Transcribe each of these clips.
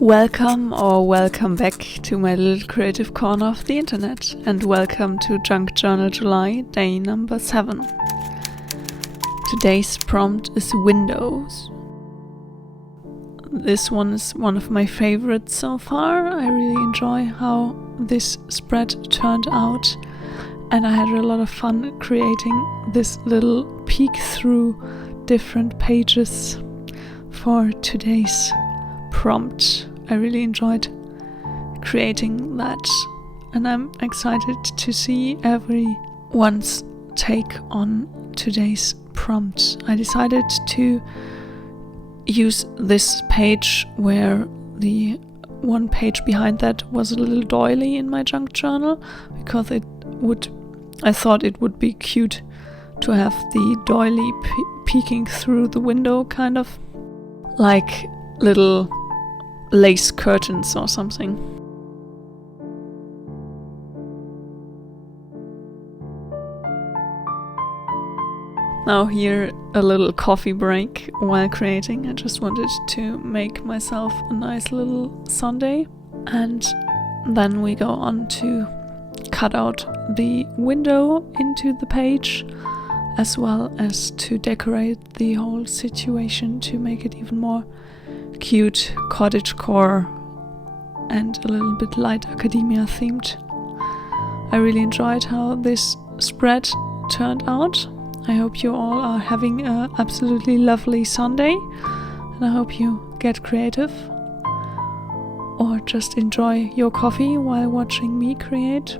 Welcome or welcome back to my little creative corner of the internet, and welcome to Junk Journal July, day number 7. Today's prompt is Windows. This one is one of my favorites so far. I really enjoy how this spread turned out, and I had a lot of fun creating this little peek through different pages for today's prompt. I really enjoyed creating that, and I'm excited to see everyone's take on today's prompt. I decided to use this page where the one page behind that was a little doily in my junk journal, because I thought it would be cute to have the doily peeking through the window, kind of like little lace curtains or something. Now here a little coffee break while creating. I just wanted to make myself a nice little sundae, and then we go on to cut out the window into the page, as well as to decorate the whole situation to make it even more cute, cottagecore and a little bit light academia themed. I really enjoyed how this spread turned out. I hope you all are having an absolutely lovely Sunday, and I hope you get creative or just enjoy your coffee while watching me create.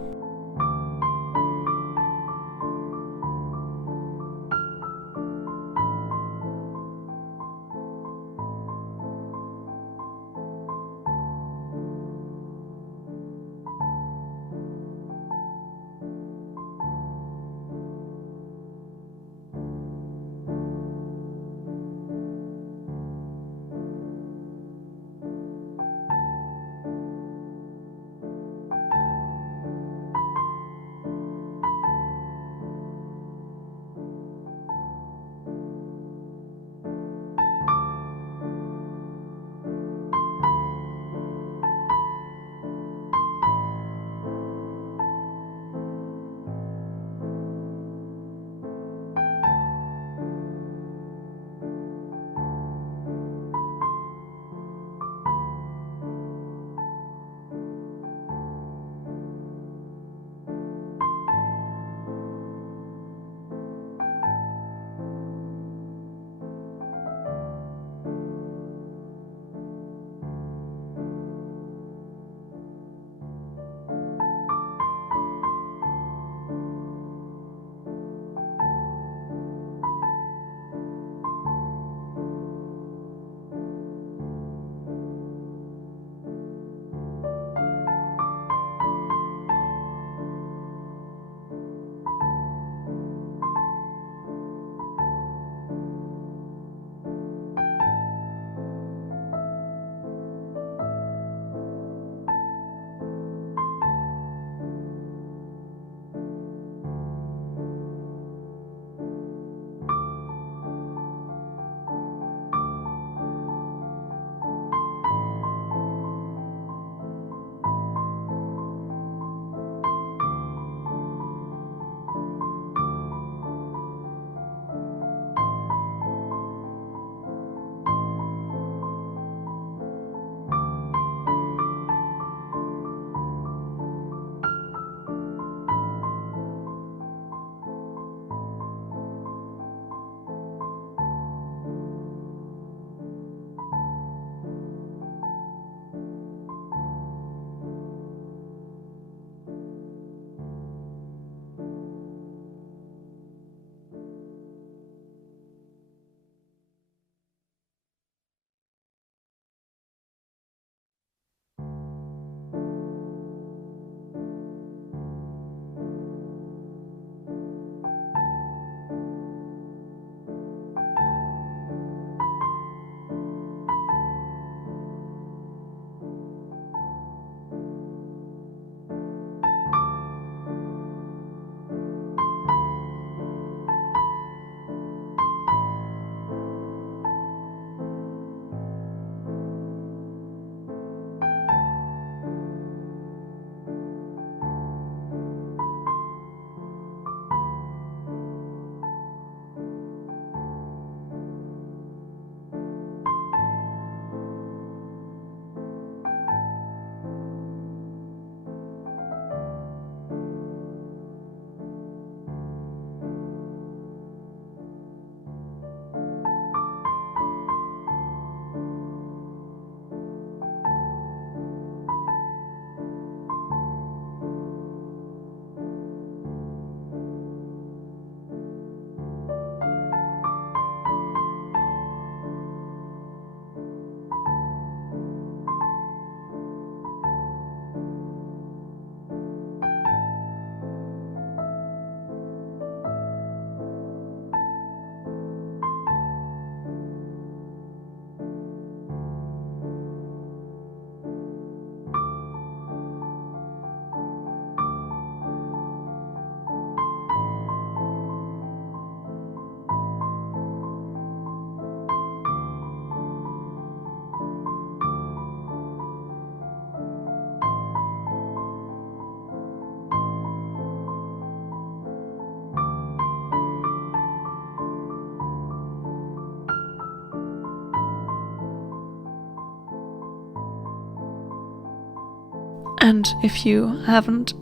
And if you haven't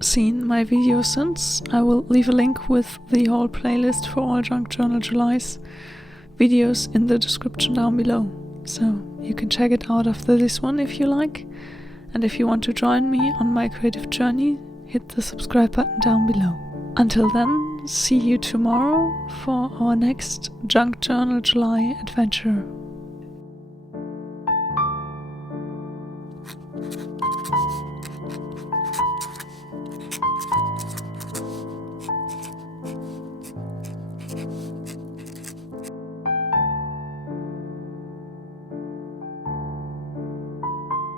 seen my video since, I will leave a link with the whole playlist for all Junk Journal July's videos in the description down below. So you can check it out after this one if you like. And if you want to join me on my creative journey, hit the subscribe button down below. Until then, see you tomorrow for our next Junk Journal July adventure.